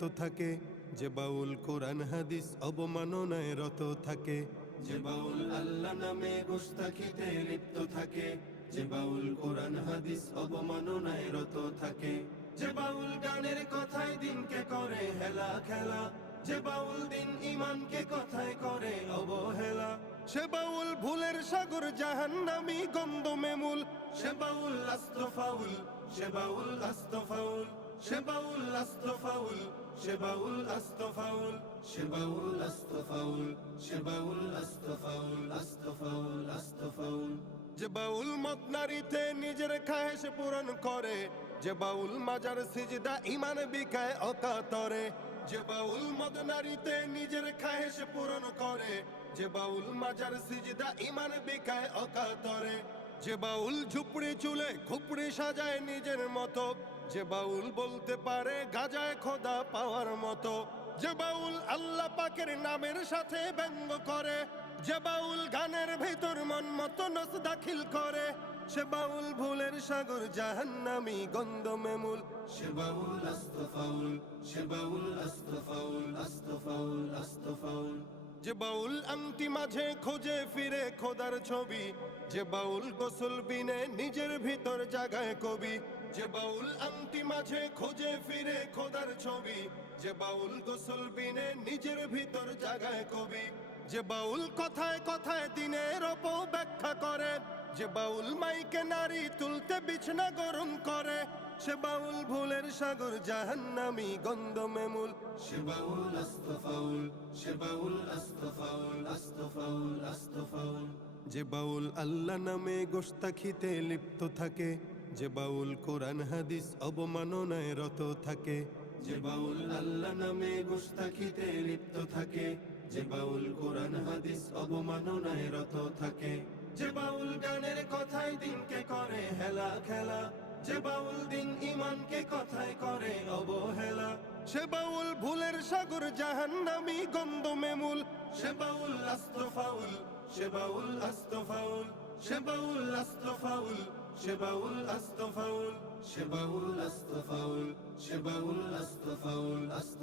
লিপ্ত থাকে, যে বাউল কোরআন হাদিস অবমাননায় রত থাকে, যে বাউল আল্লাহ নামে গোশতাখিতে লিপ্ত থাকে, যে বাউল কোরআন হাদিস অবমাননায় রত থাকে, যে বাউল গানের কথায় দিনকে করে হেলা খেলা, যে বাউল দিন ইমানকে কথায় করে অবহেলা, সে বাউল ভুলের সাগর জাহান্নামী গন্ধমে মূল, সে বাউল আস্ত ফাউল, সে বাউল আস্ত ফাউল, সে বাউল আস্ত ফাউল, সে বাউল আস্ত ফাউল, সে বাউল আস্ত ফাউল, সে বাউল আস্ত ফাউল, আস্ত ফাউল, আস্ত ফাউল। যে বাউল মদ নারীতে নিজের খায়েশ পূরণ করে, যে বাউল মাজার সিজদা ইমান বিকায় অকাতরে, যে বাউল মদ নারীতে নিজের খায়েশ পূরণ করে, যে বাউল মাজার সিজদা ইমান বিকায় অকাতরে, যে বাউল ঝুপড়ি চুলে খুপড়ি সাজায় নিজের মতো, যে বাউল বলতে পারে গাজায় খোদা পাওয়ার মতো, যে বাউল আল্লাহ পাকের নামের সাথে ব্যঙ্গ করে, যে বাউল গানের ভেতর মন মতো নস দাখিল করে, সে বাউল ভুলের সাগর জাহান্নামী গন্ধমে মূল, সে বাউল আস্ত ফাউল, সে বাউল আস্ত ফাউল, আস্ত ফাউল, আস্ত ফাউল। যে বাউল আংটি মাঝে খোঁজে ফিরে খোদার ছবি, যে বাউল গোসল বিনে নিজের ভিতর জাগায় কবি, যে বাউল আংটি মাঝে খোঁজে ফিরে খোদার ছবি, যে বাউল গোসল বিনে নিজের ভিতর জাগায় কবি, যে বাউল কথায় কথায় দিনের অপব্যাখ্যা করে, যে বাউল মাইকে নারী তুলতে বিছনা গরম করে, সে বাউল ভুলের সাগর জাহান্নামী গন্ধমে মূল, সে বাউল আস্ত ফাউল, সে বাউল আস্ত ফাউল, আস্ত ফাউল, আস্ত ফাউল। যে বাউল আল্লাহ নামে গোশতাখিতে লিপ্ত থাকে, যে বাউল কোরআন হাদিস অবমাননায় রত থাকে, যে বাউল আল্লাহ নামে গোশতাখিতে লিপ্ত থাকে, যে বাউল কোরআন হাদিস অবমাননায় রত থাকে, যে বাউল গানের কথায় দিনকে করে হেলা খেলা, যে বাউল দিন ইমানকে কথায় করে অবহেলা, সে বাউল ভুলের সাগর জাহান্নামী গন্ধমে মূল, সে বাউল আস্ত ফাউল, সে বাউল আস্ত ফাউল, সে বাউল আস্ত ফাউল, সে বাউল আস্ত ফাউল, সে বাউল আস্ত ফাউল, সে বাউল আস্ত ফাউল, আস্ত